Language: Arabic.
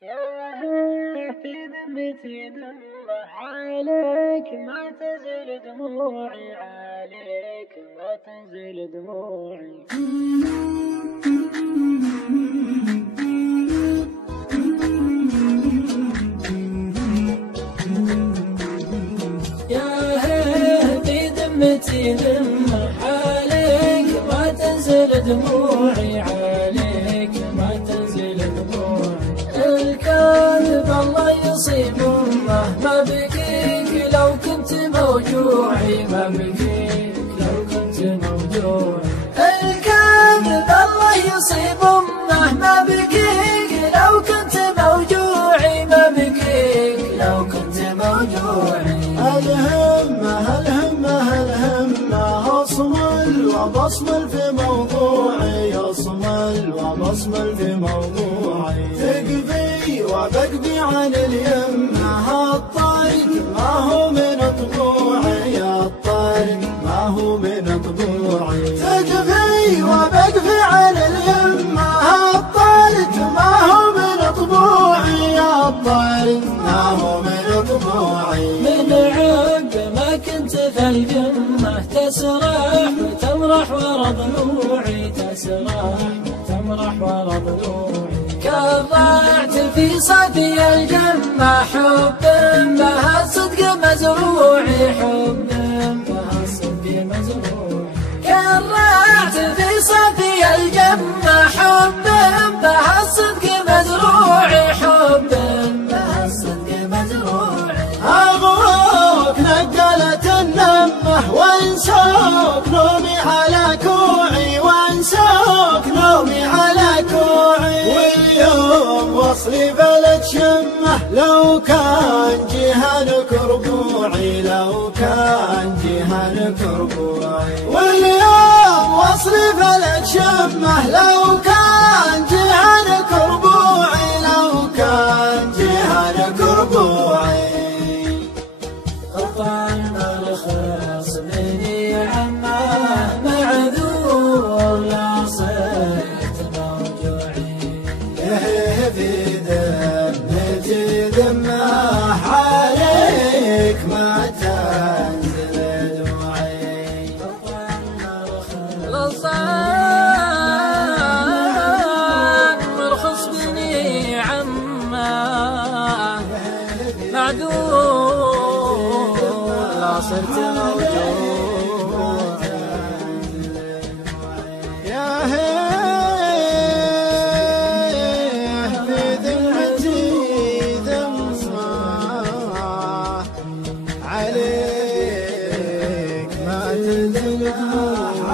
في ذمتي دمع عليك ما تزل دموعي، عليك ما تزل دموعي. يا هيه في ذمتي دمع عليك ما تنزل دموعي، عليك ما تنزل دموعي. الكاذب الله يصيب مهما بكيك لو كنت موجوعي، ما بكيك لو كنت موجوعي. الكاذب الله يصيب مهما بكيك لو كنت موجوعي، ما بكيك لو كنت موجوعي. الهمة أصمل وبصمل في موضوعي، أصمل وبصمل في موضوعي. تقضي وبقضي عن اليمة، الطارق ما هو من طبوعي، الطارق ما هو من طبوعي. تقضي وبقضي عن اليمة، الطارق ما هو من طبوعي، الطارق ما هو من طبوعي. من عقب ما كنت في الجنة تسرح وتمرح ورا ضلوعي، تسرح وتمرح ورا ضلوعي. كرعت في صدي الجنة حب بها الصدق مزروعي، حب بها الصدق مزروعي. كرعت في صدي الجنة حب بها الصدق مزروعي، حب بها الصدق مزروعي. أغوك نقلت النمة وانسوك نومي على كوعي، وانسوك نومي على كوعي. واليوم وصلي بلد شمه لو كان جهنك ربوعي، لو كان جهنك ربوعي. واليوم وصلي بلد شمه لو كان جهنك ربوعي، لو كان جهنك ربوعي. طعنا الخاص مني عماه معذور لا صرت موجوعي. في ذمتي ذمه عليك ما تنزل دموعي. لصان مرخص بني عماه معذور لا صرت موجوع. يا هيه في ذمتي ذمة عليك ما تنزل دموعي.